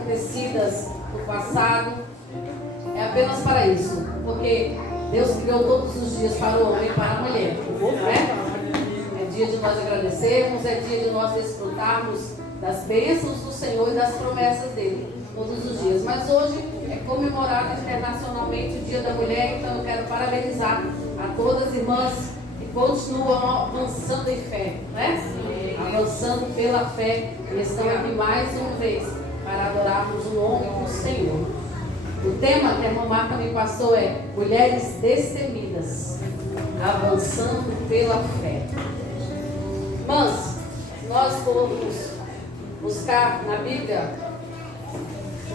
acontecidas no passado, é apenas para isso, porque Deus criou todos os dias para o homem e para a mulher, né? É dia de nós agradecermos, é dia de nós desfrutarmos das bênçãos do Senhor e das promessas dele todos os dias. Mas hoje é comemorado internacionalmente o Dia da Mulher, então eu quero parabenizar a todas as irmãs que continuam avançando em fé, né? Avançando pela fé, e estão aqui mais uma vez para adorarmos o nome do Senhor. O tema que a irmã Marta me passou é Mulheres Destemidas, avançando pela fé. Irmãs, se nós formos buscar na Bíblia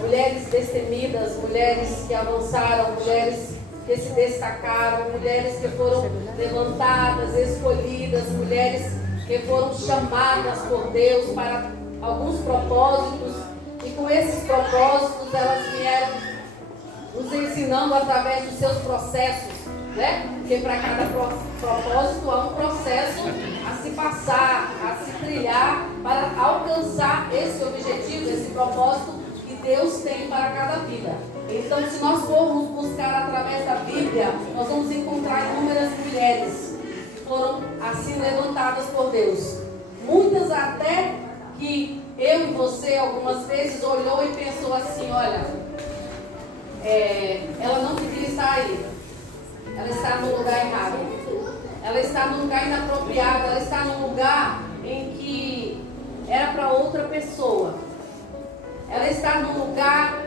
mulheres destemidas, mulheres que avançaram, mulheres que se destacaram, mulheres que foram levantadas, escolhidas, mulheres que foram chamadas por Deus para alguns propósitos, e com esses propósitos elas vieram nos ensinando através dos seus processos, né? Porque para cada propósito há um processo a se passar, a se trilhar para alcançar esse objetivo, esse propósito que Deus tem para cada vida. Então, se nós formos buscar através da Bíblia, nós vamos encontrar inúmeras mulheres que foram assim levantadas por Deus. Muitas até que eu e você algumas vezes olhou e pensou assim, olha, ela não devia estar aí. Ela está no lugar errado. Ela está no lugar inapropriado. Ela está no lugar em que era para outra pessoa. Ela está no lugar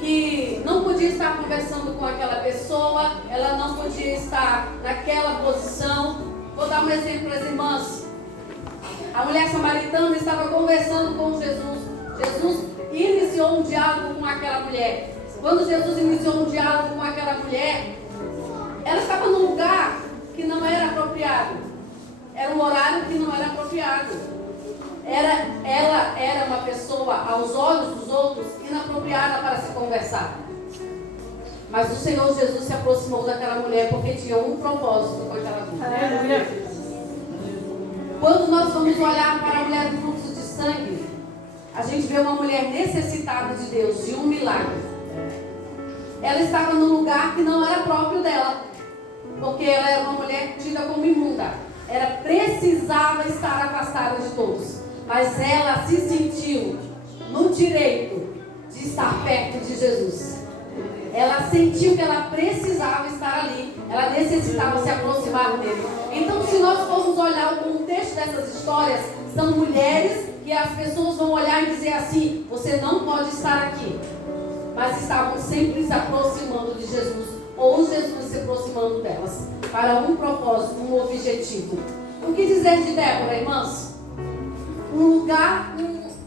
que não podia estar conversando com aquela pessoa. Ela não podia estar naquela posição. Vou dar um exemplo para as irmãs. A mulher samaritana estava conversando com Jesus. Jesus iniciou um diálogo com aquela mulher. Quando Jesus iniciou um diálogo com aquela mulher, ela estava num lugar que não era apropriado. Era um horário que não era apropriado. Ela era uma pessoa, aos olhos dos outros, inapropriada para se conversar. Mas o Senhor Jesus se aproximou daquela mulher porque tinha um propósito com aquela mulher. Quando nós vamos olhar para a mulher do fluxo de sangue, a gente vê uma mulher necessitada de Deus, de um milagre. Ela estava num lugar que não era próprio dela, porque ela era uma mulher tida como imunda. Ela precisava estar afastada de todos, mas ela se sentiu no direito de estar perto de Jesus. Ela sentiu que ela precisava estar ali, ela necessitava se aproximar dele. Então, se nós formos olhar o contexto dessas histórias, são mulheres que as pessoas vão olhar e dizer assim, você não pode estar aqui. Mas estavam sempre se aproximando de Jesus, ou Jesus se aproximando delas, para um propósito, um objetivo. O que dizer de Débora, irmãs? Um lugar,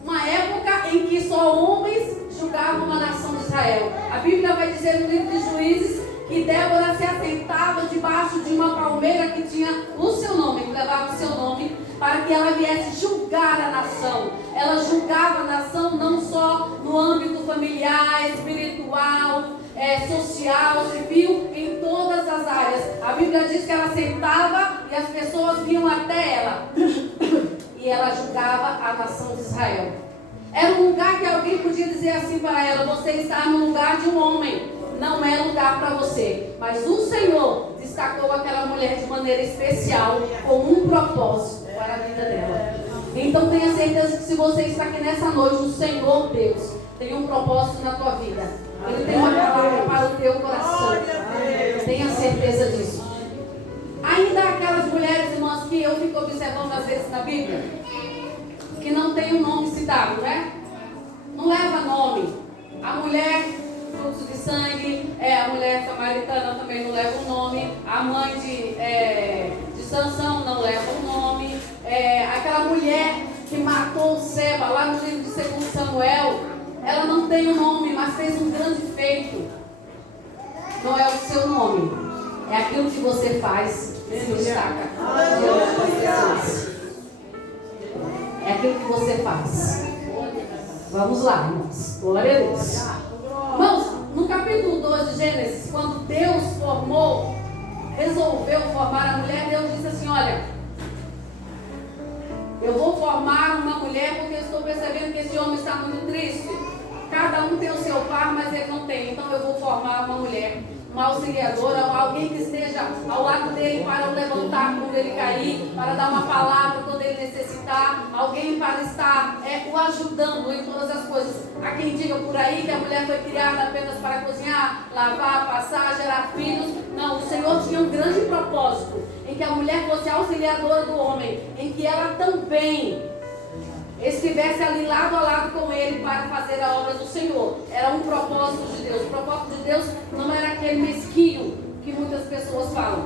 uma época em que só homens julgavam a nação de Israel. A Bíblia vai dizer no livro de Juízes que Débora se assentava debaixo de uma palmeira que tinha o seu nome, que levava o seu nome, para que ela viesse julgar a nação. Ela julgava a nação não só no âmbito familiar, espiritual, social, civil, em todas as áreas. A Bíblia diz que ela sentava e as pessoas vinham até ela. E ela julgava a nação de Israel. Era um lugar que alguém podia dizer assim para ela, você está no lugar de um homem. Não é lugar para você. Mas o Senhor destacou aquela mulher de maneira especial, com um propósito para a vida dela. Então tenha certeza que se você está aqui nessa noite, o Senhor Deus tem um propósito na tua vida. Ele tem uma palavra para o teu coração. Tenha certeza disso. Ainda há aquelas mulheres, irmãs, que eu fico observando às vezes na Bíblia, que não tem um nome citado, né? Não leva nome. A mulher fluxo de sangue, a mulher samaritana também não leva um nome, a mãe de Sansão não leva um nome, aquela mulher que matou o Seba lá no livro de 2 Samuel, ela não tem um nome, mas fez um grande feito. Não é o seu nome, é aquilo que você faz que se destaca diante das pessoas. É aquilo que você faz. Vamos lá, irmãos. Glória a Deus. Irmãos, no capítulo 2 de Gênesis, quando Deus resolveu formar a mulher, Deus disse assim, olha, eu vou formar formar uma mulher, porque eu estou percebendo que esse homem está muito triste. Cada um tem o seu par, mas ele não tem. Então eu vou formar uma mulher, uma auxiliadora, alguém que esteja ao lado dele para o levantar quando ele cair, para dar uma palavra quando ele necessitar, alguém para estar o ajudando em todas as coisas. Há quem diga por aí que a mulher foi criada apenas para cozinhar, lavar, passar, gerar filhos. Não, o Senhor tinha um grande propósito em que a mulher fosse auxiliadora do homem, em que ela também estivesse ali lado a lado com ele para fazer a obra do Senhor. Era um propósito de Deus. O propósito de Deus não era aquele mesquinho que muitas pessoas falam.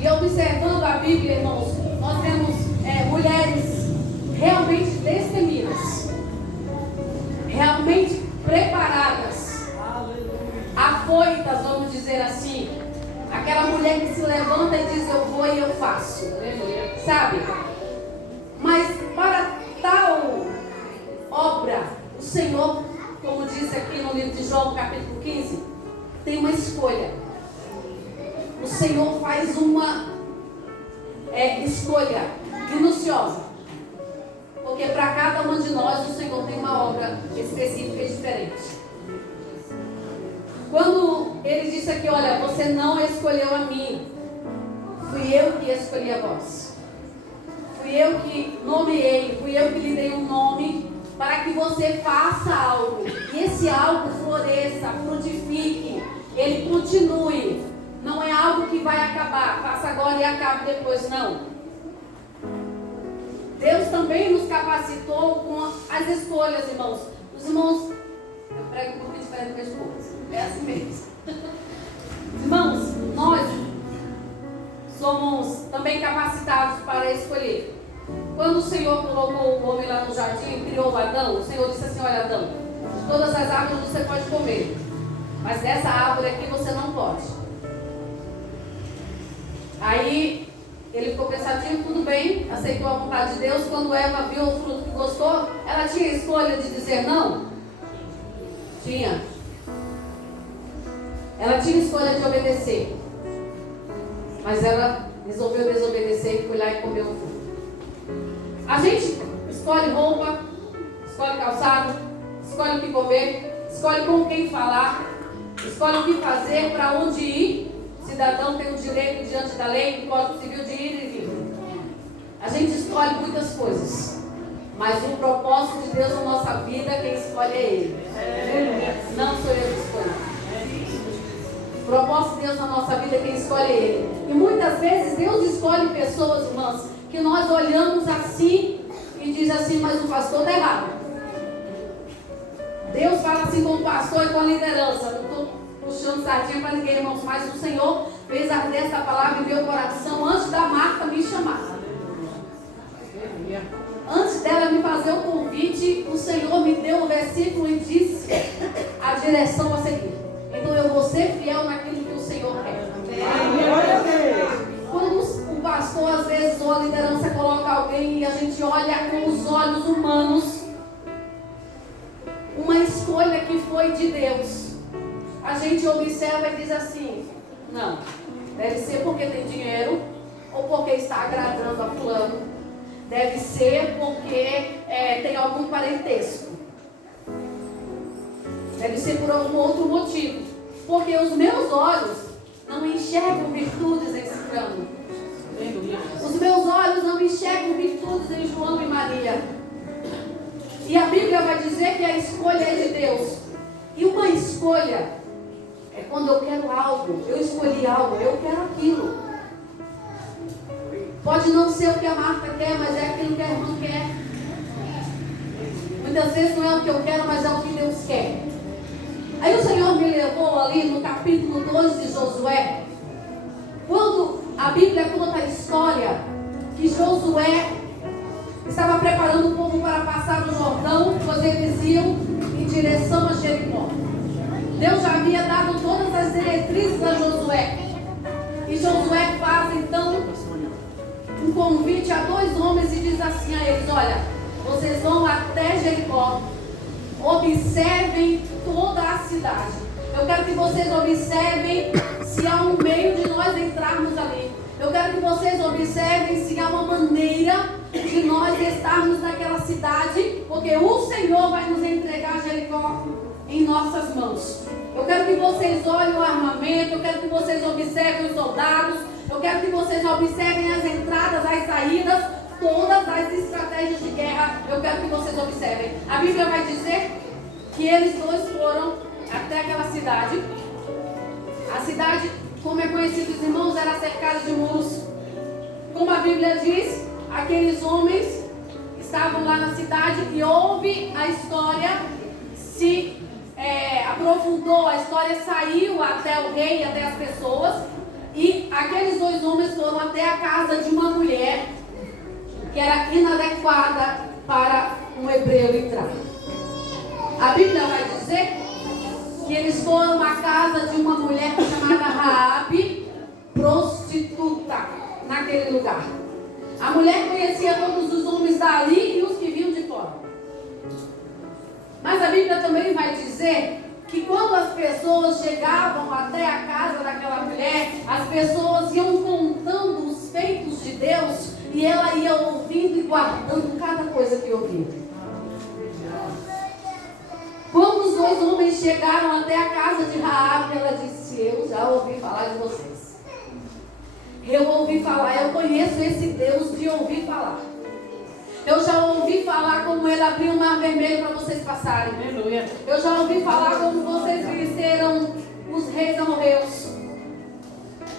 E observando a Bíblia, irmãos, nós temos mulheres realmente destemidas, realmente preparadas, afoitas, vamos dizer assim. Aquela mulher que se levanta e diz: eu vou e eu faço, sabe? Mas para tal obra, o Senhor, como diz aqui no livro de João, capítulo 15, tem uma escolha. O Senhor faz uma escolha minuciosa, porque para cada uma de nós o Senhor tem uma obra específica e diferente. Quando ele disse aqui: olha, você não escolheu a mim, fui eu que escolhi a vós. Fui eu que nomeei, fui eu que lhe dei um nome para que você faça algo. E esse algo floresça, frutifique, ele continue. Não é algo que vai acabar, faça agora e acabe depois, não. Deus também nos capacitou com as escolhas, irmãos. Os irmãos, eu prego um pouquinho diferente do meu esposo, é assim mesmo. Irmãos, nós somos também capacitados para escolher. Quando o Senhor colocou o homem lá no jardim, criou Adão, o Senhor disse assim: olha, Adão, de todas as árvores você pode comer, mas dessa árvore aqui você não pode. Aí ele ficou pensadinho, tudo bem, aceitou a vontade de Deus. Quando Eva viu o fruto que gostou, ela tinha escolha de dizer não? Tinha. Ela tinha escolha de obedecer, mas ela resolveu desobedecer e foi lá e comeu o fruto. A gente escolhe roupa, escolhe calçado, escolhe o que comer, escolhe com quem falar, escolhe o que fazer, para onde ir. O cidadão tem o direito diante da lei, do Código Civil, de ir e vir. A gente escolhe muitas coisas, mas o propósito de Deus na nossa vida, quem escolhe é Ele. Não sou eu que escolho. O propósito de Deus na nossa vida, quem escolhe é Ele. E muitas vezes Deus escolhe pessoas, irmãs, que nós olhamos assim e diz assim: mas o pastor está errado. Deus fala assim com o pastor e com a liderança. Não estou puxando sardinha para ninguém, irmãos, mas o Senhor fez arder essa palavra em meu coração antes da Marta me chamar. Antes dela me fazer o convite, o Senhor me deu o versículo e disse a direção a seguir. Então eu vou ser fiel naquilo que o Senhor quer. Quando o pastor, às vezes, ou a liderança coloca alguém e a gente olha com os olhos humanos, uma escolha que foi de Deus, a gente observa e diz assim: não, deve ser porque tem dinheiro, ou porque está agradando a fulano, deve ser porque tem algum parentesco, deve ser por algum outro motivo, porque os meus olhos não enxergam virtudes em Cicrano. Os meus olhos não enxergam virtudes em João e Maria. E a Bíblia vai dizer que a escolha é de Deus. E uma escolha é quando eu quero algo, eu escolhi algo, eu quero aquilo. Pode não ser o que a Marta quer, mas é aquilo que a irmã quer. Muitas vezes não é o que eu quero, mas é o que Deus quer. Aí o Senhor me levou ali no capítulo 2 de Josué, quando a Bíblia conta a história que Josué estava preparando o povo para passar o Jordão, pois eles iam em direção a Jericó. Deus já havia dado todas as diretrizes a Josué. E Josué faz então um convite a 2 homens e diz assim a eles: olha, vocês vão até Jericó, observem toda a cidade. Eu quero que vocês observem se há um meio de nós entrarmos ali. Eu quero que vocês observem se há uma maneira de nós estarmos naquela cidade, porque o Senhor vai nos entregar Jericó em nossas mãos. Eu quero que vocês olhem o armamento, eu quero que vocês observem os soldados, eu quero que vocês observem as entradas, as saídas, todas as estratégias de guerra, eu quero que vocês observem. A Bíblia vai dizer que eles dois foram até aquela cidade. A cidade, como é conhecido, os irmãos, era cercada de muros. Como a Bíblia diz, aqueles homens estavam lá na cidade e houve a história, se aprofundou, a história saiu até o rei, até as pessoas, e aqueles dois homens foram até a casa de uma mulher que era inadequada para um hebreu entrar. A Bíblia vai dizer que eles foram à casa de uma mulher chamada Raabe, prostituta, naquele lugar. A mulher conhecia todos os homens dali e os que vinham de fora. Mas a Bíblia também vai dizer que quando as pessoas chegavam até a casa daquela mulher, as pessoas iam contando os feitos de Deus e ela ia ouvindo e guardando cada coisa que ouvia. Quando os dois homens chegaram até a casa de Raabe, ela disse: eu já ouvi falar de vocês. Eu ouvi falar, eu conheço esse Deus de ouvir falar. Eu já ouvi falar como ele abriu o mar vermelho para vocês passarem. Aleluia. Eu já ouvi falar como vocês venceram os reis amorreus.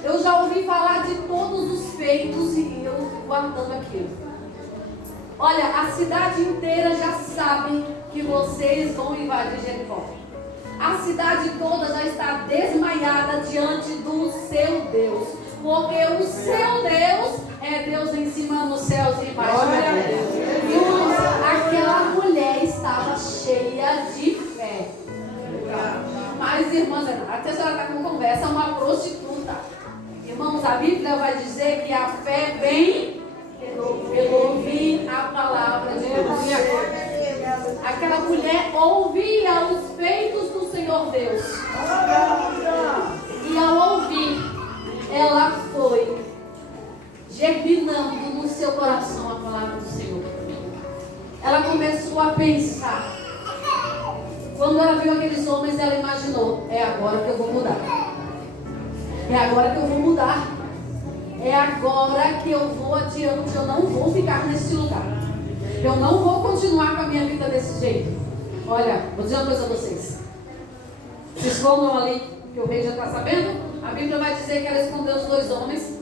Eu já ouvi falar de todos os feitos e eu guardando aquilo. Olha, a cidade inteira já sabe que vocês vão invadir Jericó. A cidade toda já está desmaiada diante do seu Deus. Porque o seu Deus é Deus em cima nos céus e embaixo da terra. Irmãos, aquela mulher estava cheia de fé. Mas, irmãs, até a senhora está com conversa, uma prostituta. Irmãos, a Bíblia vai dizer que a fé vem pelo ouvir a palavra de Deus. Aquela mulher ouvia os feitos do Senhor Deus. E ao ouvir, ela foi germinando no seu coração a palavra do Senhor. Ela começou a pensar. Quando ela viu aqueles homens, ela imaginou: é agora que eu vou mudar. É agora que eu vou mudar. É agora que eu vou adiante. Eu não vou ficar nesse lugar. Eu não vou continuar com a minha vida desse jeito. Olha, vou dizer uma coisa a vocês. Se escondam ali, que o rei já está sabendo. A Bíblia vai dizer que ela escondeu os dois homens.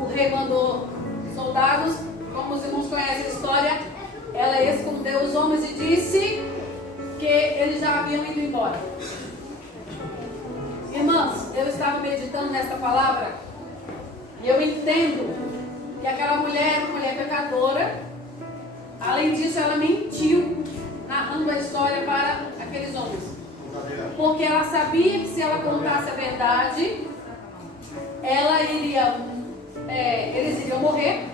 O rei mandou soldados. Como os irmãos conhecem a história, ela escondeu os homens e disse que eles já haviam ido embora. Irmãs, eu estava meditando nesta palavra e eu entendo que aquela mulher era uma mulher pecadora. Além disso, ela mentiu narrando a história para aqueles homens. Porque ela sabia que se ela contasse a verdade, eles iriam morrer.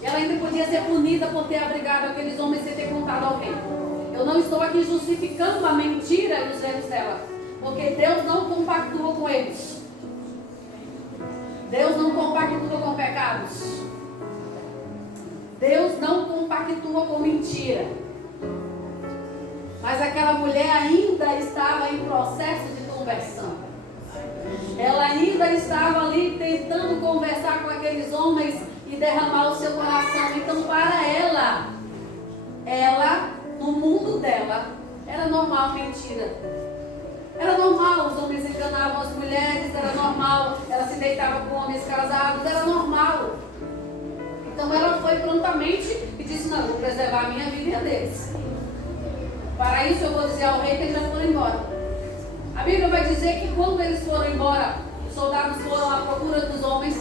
E ela ainda podia ser punida por ter abrigado aqueles homens sem ter contado ao rei. Eu não estou aqui justificando a mentira e os erros dela, porque Deus não compactua com eles. Deus não compactua com pecados. Deus não compactua com mentira. Mas aquela mulher ainda estava em processo de conversão. Ela ainda estava ali tentando conversar com aqueles homens e derramar o seu coração. Então, para ela, no mundo dela, era normal mentira. Era normal, os homens enganavam as mulheres, era normal, ela se deitava com homens casados, era normal. Então ela foi prontamente e disse: não, vou preservar a minha vida e a deles. Para isso eu vou dizer ao rei que eles já foram embora. A Bíblia vai dizer que quando eles foram embora, os soldados foram à procura dos homens.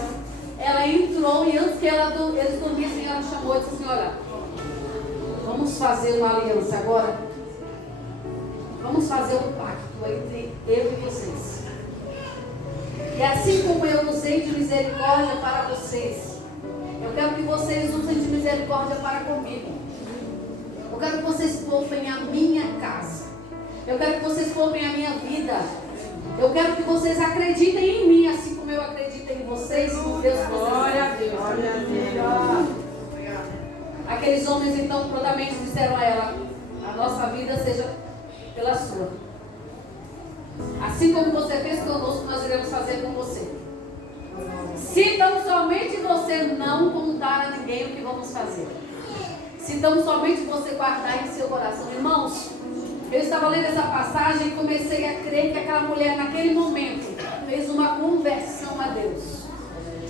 Ela entrou e antes que eles dormissem, ela chamou e disse assim: olha, vamos fazer uma aliança agora. Vamos fazer um pacto entre eu e vocês. E assim como eu usei de misericórdia para vocês, eu quero que vocês usem de misericórdia para comigo. Eu quero que vocês poupem a minha casa. Eu quero que vocês poupem a minha vida. Eu quero que vocês acreditem em mim, assim como eu acredito em em vocês, com Deus que vocês têm. Glória a Deus. Aqueles homens então prontamente disseram a ela: a nossa vida seja pela sua. Assim como você fez conosco, nós iremos fazer com você. Se tão somente você não contar a ninguém o que vamos fazer. Se tão somente você guardar em seu coração. Irmãos, eu estava lendo essa passagem e comecei a crer que aquela mulher naquele momento fez uma conversão a Deus.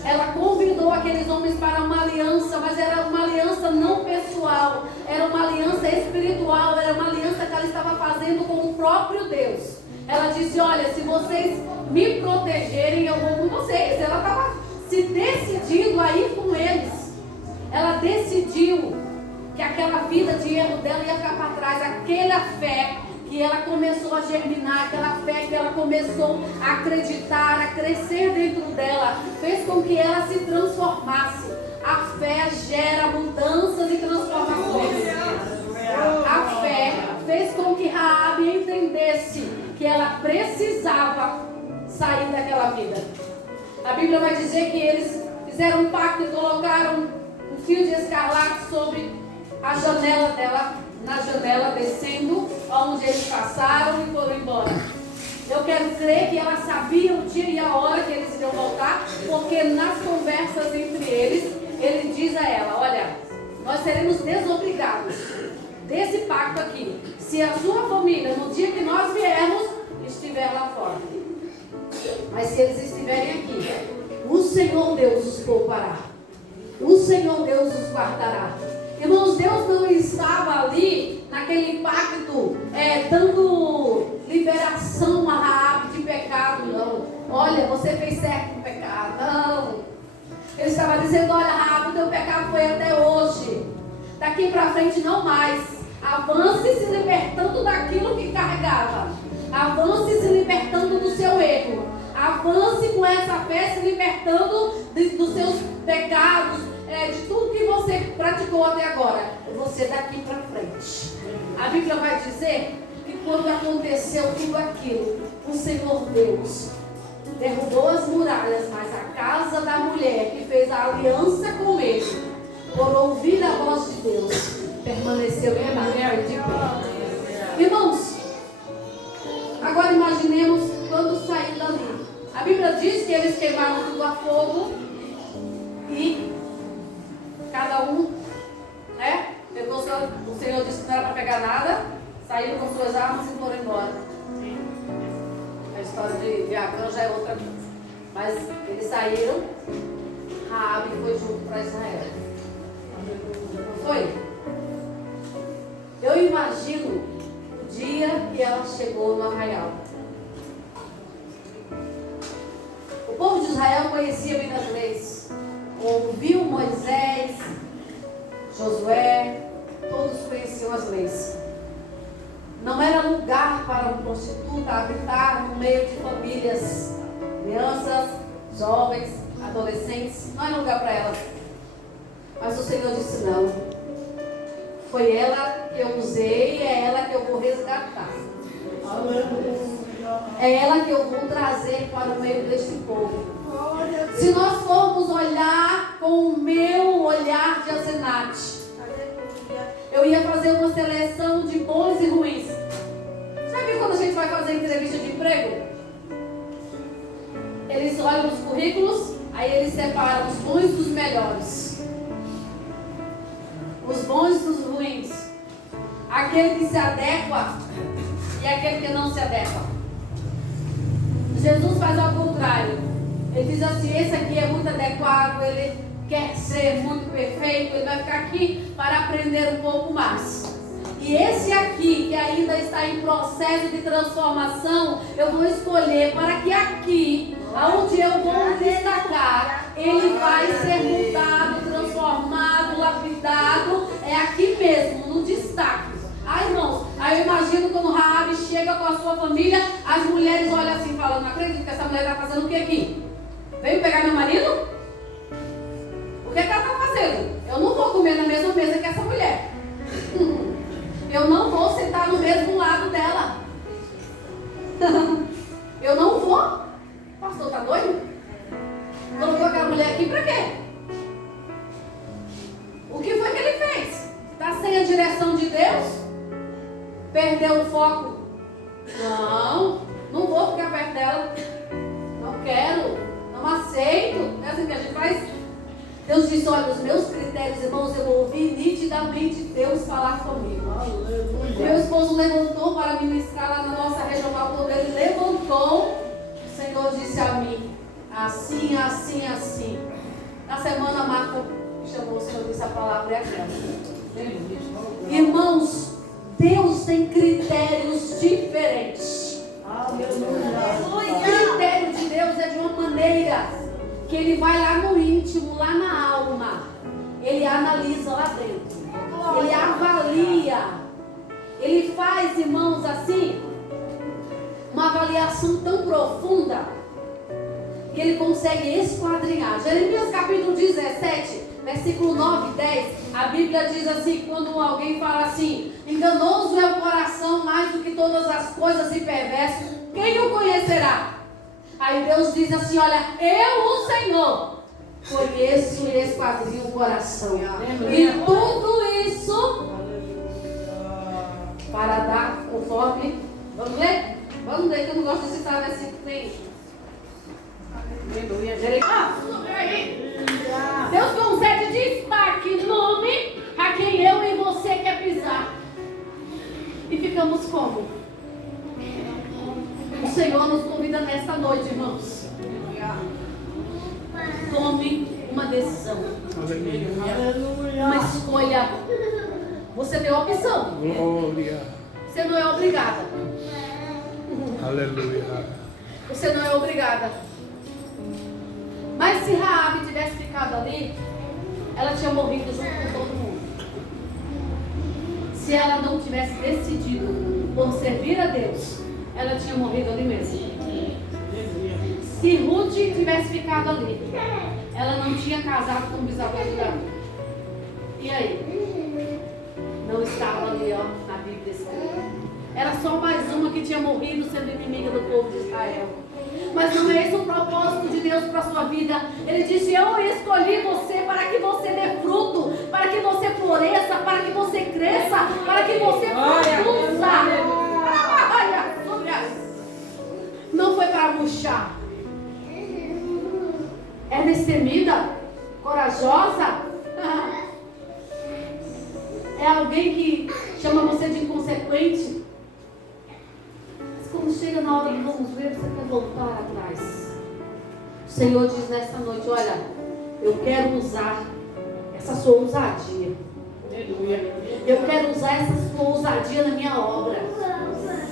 Ela convidou aqueles homens para uma aliança, mas era uma aliança não pessoal, era uma aliança espiritual, era uma aliança que ela estava fazendo com o próprio Deus. Ela disse: olha, se vocês me protegerem, eu vou com vocês. Ela estava se decidindo a ir com eles. Ela decidiu que aquela vida de erro dela ia ficar para trás. Aquela fé que ela começou a germinar, aquela fé que ela começou a acreditar, a crescer dentro dela, fez com que ela se transformasse. A fé gera mudanças e transformações. A fé fez com que Raabe entendesse que ela precisava sair daquela vida. A Bíblia vai dizer que eles fizeram um pacto e colocaram um fio de escarlate sobre a janela dela, na janela, descendo, onde eles passaram e foram embora. Eu quero crer que ela sabia o dia e a hora que eles iriam voltar, porque nas conversas entre eles, ele diz a ela: olha, nós seremos desobrigados desse pacto aqui, se a sua família, no dia que nós viermos, estiver lá fora. Mas se eles estiverem aqui, o Senhor Deus os poupará. O Senhor Deus os guardará. Irmãos, Deus não estava ali naquele pacto dando liberação a Raabe de pecado, não. Olha, você fez certo no pecado, não. Ele estava dizendo: olha, Raabe, o teu pecado foi até hoje. Daqui para frente não mais. Avance se libertando daquilo que carregava. Avance se libertando do seu erro. Avance com essa fé se libertando dos seus pecados, de tudo que você praticou até agora. Você daqui para frente. A Bíblia vai dizer que quando aconteceu tudo aquilo, o Senhor Deus derrubou as muralhas, mas a casa da mulher que fez a aliança com ele, por ouvir a voz de Deus, permaneceu em pé de pé. Irmãos, agora imaginemos quando saiu dali. A Bíblia diz que eles queimaram tudo a fogo e cada um, pegou o Senhor disse que não era para pegar nada, saíram com suas armas e foram embora. A história de Acã já é outra coisa. Mas eles saíram, Raabe foi junto para Israel. Não foi? Eu imagino o dia que ela chegou no arraial. O povo de Israel conhecia bem as leis. Ouviu Moisés, Josué, todos conheciam as leis. Não era lugar para um prostituta habitar no meio de famílias, crianças, jovens, adolescentes. Não era lugar para elas. Mas o Senhor disse: não. Foi ela que eu usei, é ela que eu vou resgatar. É ela que eu vou trazer para o meio deste povo. Se nós formos olhar com o meu olhar de Azenate, eu ia fazer uma seleção de bons e ruins. Sabe quando a gente vai fazer entrevista de emprego? Eles olham os currículos, aí eles separam os bons dos melhores, os bons dos ruins, aquele que se adequa e aquele que não se adequa. Jesus faz ao contrário. Ele diz assim: esse aqui é muito adequado, ele quer ser muito perfeito, ele vai ficar aqui para aprender um pouco mais. E esse aqui, que ainda está em processo de transformação, eu vou escolher para que aqui, onde eu vou destacar, ele vai ser mudado, transformado, lapidado, é aqui mesmo, no destaque. Ai, irmãos, aí eu imagino quando Raabe chega com a sua família, as mulheres olham assim e falam: não acredito que essa mulher está fazendo o que aqui? Veio pegar meu marido? O que ela está fazendo? Eu não vou comer na mesma mesa que essa mulher. Eu não vou sentar no mesmo lado dela. Eu não vou. Pastor, tá doido? direção de Deus? Perdeu o foco? Não vou ficar perto dela. Não quero, não aceito. É assim que a gente faz. Deus disse, olha, os meus critérios, irmãos, eu ouvi nitidamente Deus falar comigo. Aleluia. Meu esposo levantou para ministrar lá na nossa regional, quando ele levantou, o Senhor disse a mim, assim, assim, assim. Na semana, a Marta chamou o Senhor, disse a palavra é aquela. Irmãos, Deus tem critérios diferentes. Aleluia. O critério de Deus é de uma maneira que Ele vai lá no íntimo, lá na alma. Ele analisa lá dentro. Ele avalia. Ele faz, irmãos, assim, uma avaliação tão profunda que Ele consegue esquadrinhar. Jeremias capítulo 17, versículo 9 e 10, a Bíblia diz assim, quando alguém fala assim, enganoso é o coração mais do que todas as coisas e perverso, quem o conhecerá? Aí Deus diz assim, olha, eu, o Senhor, conheço e esquadrinho o coração. E tudo isso para dar conforme. Vamos ler? Vamos ler, que eu não gosto de citar versículo nenhum. Deus concede destaque, nome a quem eu e você quer pisar. E ficamos como? O Senhor nos convida nesta noite, irmãos. Tome uma decisão. Uma escolha. Você tem opção. Você não é obrigada. Aleluia. Você não é obrigada. Mas se Raabe tivesse ficado ali, ela tinha morrido junto com todo mundo. Se ela não tivesse decidido por servir a Deus, ela tinha morrido ali mesmo. Se Ruth tivesse ficado ali, ela não tinha casado com o bisavô de Davi. E aí? Não estava ali, ó, na Bíblia escrita. Era só mais uma que tinha morrido sendo inimiga do povo de Israel. Mas não é esse o propósito de Deus para a sua vida. Ele disse, eu escolhi você para que você dê fruto, para que você floresça, para que você cresça, para que você produza. Não foi para murchar. É destemida, corajosa. É alguém que chama você de inconsequente. Mas quando chega na hora do vamos ver, você quer voltar atrás. O Senhor diz nessa noite, olha, eu quero usar essa sua ousadia. Eu quero usar essa sua ousadia na minha obra.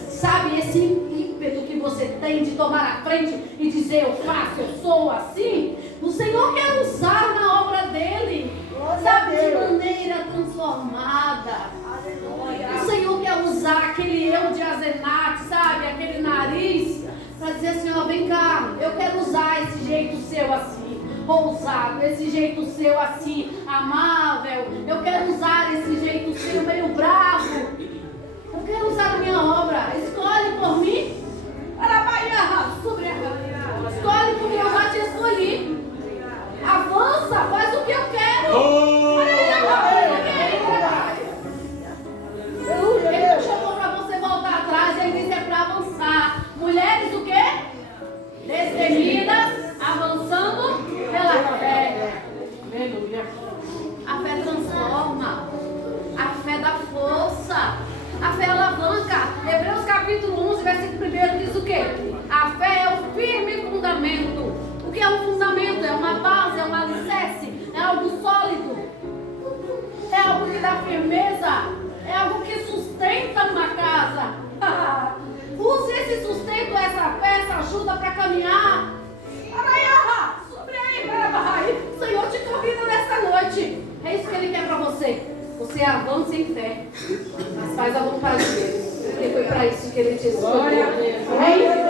Sabe, esse ímpeto que você tem de tomar a frente e dizer eu faço, eu sou assim. O Senhor quer usar na obra dele. Sabe, de maneira transformada. O Senhor quer usar aquele eu de Azenate, sabe, aquele nariz, para dizer assim, ó, vem cá, eu quero usar esse jeito seu assim, ousado, esse jeito seu assim, amável. Eu quero usar esse jeito seu meio bravo. Eu quero usar a minha obra. Escolhe por mim. Escolhe porque eu já te escolhi. Avança, faz o que eu quero. Ele não chamou para você voltar atrás, ele disse é para avançar. Mulheres o quê? Destemidas, avançando pela fé. A fé transforma. A fé dá força. A fé alavanca. Hebreus capítulo 11, versículo 1 diz o quê? A fé é o firme fundamento. O que é um fundamento? É uma base, é um alicerce, é algo sólido. É algo que dá firmeza. É algo que sustenta uma casa. Use esse sustento, essa fé, essa ajuda para caminhar. O Senhor te convida nessa noite. É isso que Ele quer para você. Você avança em fé, mas faz a vontade dele. Porque foi para isso que Ele te escolheu. Amém?